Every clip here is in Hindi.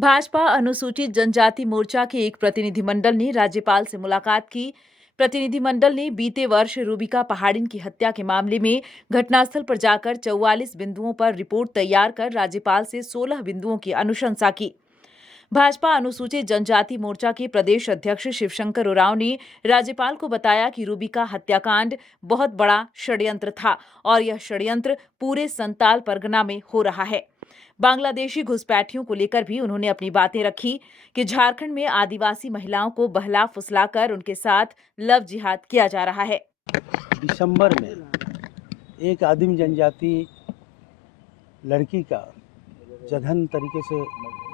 भाजपा अनुसूचित जनजाति मोर्चा के एक प्रतिनिधिमंडल ने राज्यपाल से मुलाकात की। प्रतिनिधिमंडल ने बीते वर्ष रूबिका पहाड़िन की हत्या के मामले में घटनास्थल पर जाकर 44 बिंदुओं पर रिपोर्ट तैयार कर राज्यपाल से 16 बिंदुओं की अनुशंसा की। भाजपा अनुसूचित जनजाति मोर्चा के प्रदेश अध्यक्ष शिवशंकर उरांव ने राज्यपाल को बताया कि रूबिका हत्याकांड बहुत बड़ा षड्यंत्र था और यह षड्यंत्र पूरे संताल परगना में हो रहा है। बांग्लादेशी घुसपैठियों को लेकर भी उन्होंने अपनी बातें रखी कि झारखंड में आदिवासी महिलाओं को बहला फुसलाकर उनके साथ लव जिहाद किया जा रहा है। दिसंबर में एक आदिम जनजाति लड़की का जघन्य तरीके से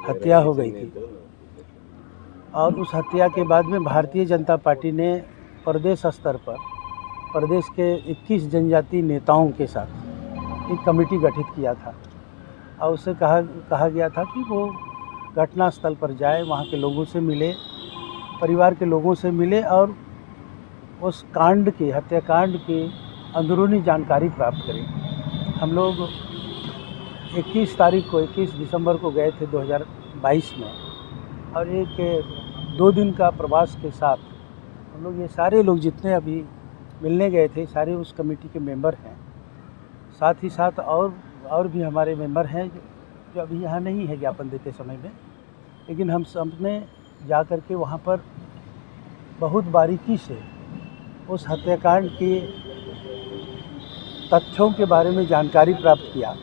हत्या हो गई थी और उस हत्या के बाद में भारतीय जनता पार्टी ने प्रदेश स्तर पर प्रदेश के 21 जनजाति नेताओं के साथ एक कमेटी गठित किया था और उससे कहा गया था कि वो घटनास्थल पर जाए, वहाँ के लोगों से मिले, परिवार के लोगों से मिले और उस कांड की, हत्याकांड की अंदरूनी जानकारी प्राप्त करें। हम लोग 21 दिसंबर को गए थे 2022 में और एक 2 दिन का प्रवास के साथ हम लोग ये सारे लोग जितने अभी मिलने गए थे सारे उस कमेटी के मेंबर हैं। साथ ही साथ और भी हमारे मेंबर हैं जो अभी यहाँ नहीं है ज्ञापन देते समय में, लेकिन हम सबने जा कर के वहाँ पर बहुत बारीकी से उस हत्याकांड के तथ्यों के बारे में जानकारी प्राप्त किया।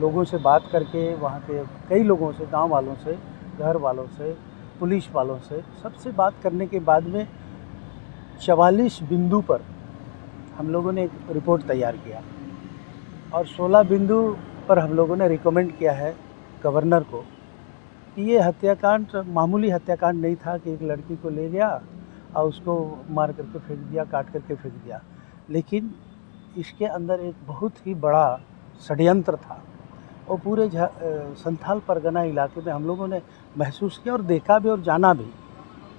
लोगों से बात करके, वहाँ के कई लोगों से, गांव वालों से, घर वालों से, पुलिस वालों से, सबसे बात करने के बाद में 44 बिंदु पर हम लोगों ने एक रिपोर्ट तैयार किया और 16 बिंदु पर हम लोगों ने रिकमेंड किया है गवर्नर को कि ये हत्याकांड मामूली हत्याकांड नहीं था कि एक लड़की को ले गया और उसको मार करके फेंक दिया, काट करके फेंक दिया, लेकिन इसके अंदर एक बहुत ही बड़ा षड्यंत्र था। और पूरे संथाल परगना इलाके में हम लोगों ने महसूस किया और देखा भी और जाना भी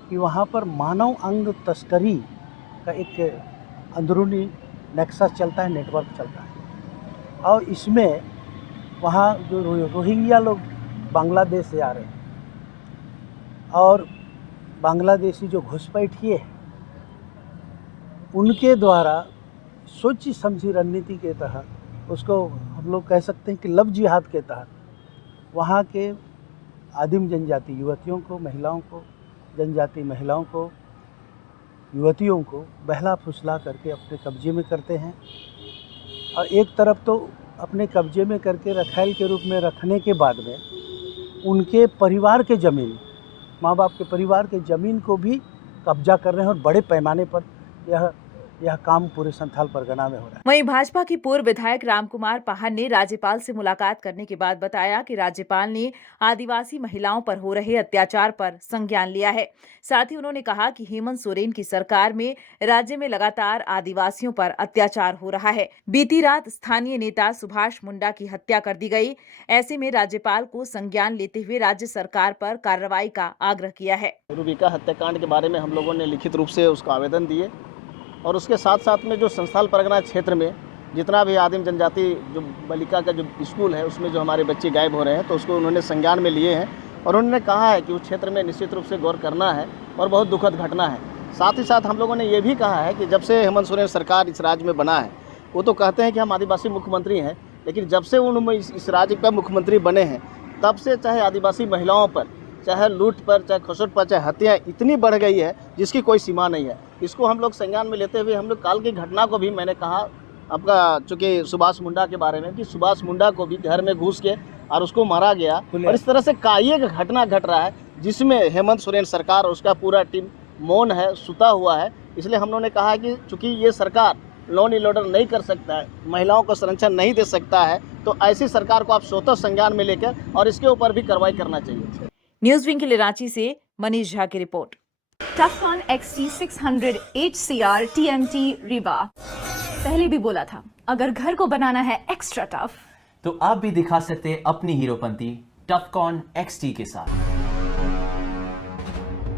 कि वहाँ पर मानव अंग तस्करी का एक अंदरूनी नेक्सस चलता है, नेटवर्क चलता है और इसमें वहाँ जो रोहिंग्या लोग बांग्लादेश से आ रहे हैं और बांग्लादेशी जो घुसपैठिए हैं उनके द्वारा सोची समझी रणनीति के तहत, उसको हम लोग कह सकते हैं कि लव जिहाद के तहत वहाँ के आदिम जनजाति युवतियों को, महिलाओं को, जनजाति महिलाओं को, युवतियों को बहला फुसला करके अपने कब्जे में करते हैं और एक तरफ तो अपने कब्जे में करके रखैल के रूप में रखने के बाद में उनके परिवार के ज़मीन, माँ बाप के परिवार के ज़मीन को भी कब्जा कर रहे हैं और बड़े पैमाने पर यह काम पूरे संथाल परगना में हो रहा है। वहीं भाजपा की पूर्व विधायक रामकुमार पाहन ने राज्यपाल से मुलाकात करने के बाद बताया कि राज्यपाल ने आदिवासी महिलाओं पर हो रहे अत्याचार पर संज्ञान लिया है। साथ ही उन्होंने कहा कि हेमंत सोरेन की सरकार में राज्य में लगातार आदिवासियों पर अत्याचार हो रहा है। बीती रात स्थानीय नेता सुभाष मुंडा की हत्या कर दी गई। ऐसे में राज्यपाल को संज्ञान लेते हुए राज्य सरकार पर कार्रवाई का आग्रह किया है। रूबिका हत्याकांड के बारे में हम लोगों ने लिखित रूप से उसका आवेदन दिए और उसके साथ साथ में जो संथाल परगना क्षेत्र में जितना भी आदिम जनजाति जो बालिका का जो स्कूल है उसमें जो हमारे बच्चे गायब हो रहे हैं तो उसको उन्होंने संज्ञान में लिए हैं और उन्होंने कहा है कि उस क्षेत्र में निश्चित रूप से गौर करना है और बहुत दुखद घटना है। साथ ही साथ हम लोगों ने ये भी कहा है कि जब से हेमंत सोरेन सरकार इस राज्य में बना है, वो तो कहते हैं कि हम आदिवासी मुख्यमंत्री हैं, लेकिन जब से उन इस राज्य का मुख्यमंत्री बने हैं तब से चाहे आदिवासी महिलाओं पर, चाहे लूट पर, चाहे खसोट पर, चाहे हत्या इतनी बढ़ गई है जिसकी कोई सीमा नहीं है। इसको हम लोग संज्ञान में लेते हुए हम लोग काल की घटना को भी, मैंने कहा आपका चूँकि सुभाष मुंडा के बारे में, कि सुभाष मुंडा को भी घर में घुस के और उसको मारा गया और इस तरह से काये का घटना घट रहा है जिसमें हेमंत सोरेन सरकार और उसका पूरा टीम मौन है, सुता हुआ है। इसलिए हम लोगों ने कहा है कि चूँकि ये सरकार लॉ एंड ऑर्डर नहीं कर सकता है, महिलाओं को संरक्षण नहीं दे सकता है, तो ऐसी सरकार को आप स्वतः संज्ञान में लेकर और इसके ऊपर भी कार्रवाई करना चाहिए। न्यूज़ विंग के लिए रांची से मनीष झा की report. टफकॉन XT 600 HCR TMT Rewa. पहले भी बोला था, अगर घर को बनाना है एक्स्ट्रा टफ तो आप भी दिखा सकते हैं अपनी हीरोपंती टफकॉन XT के साथ।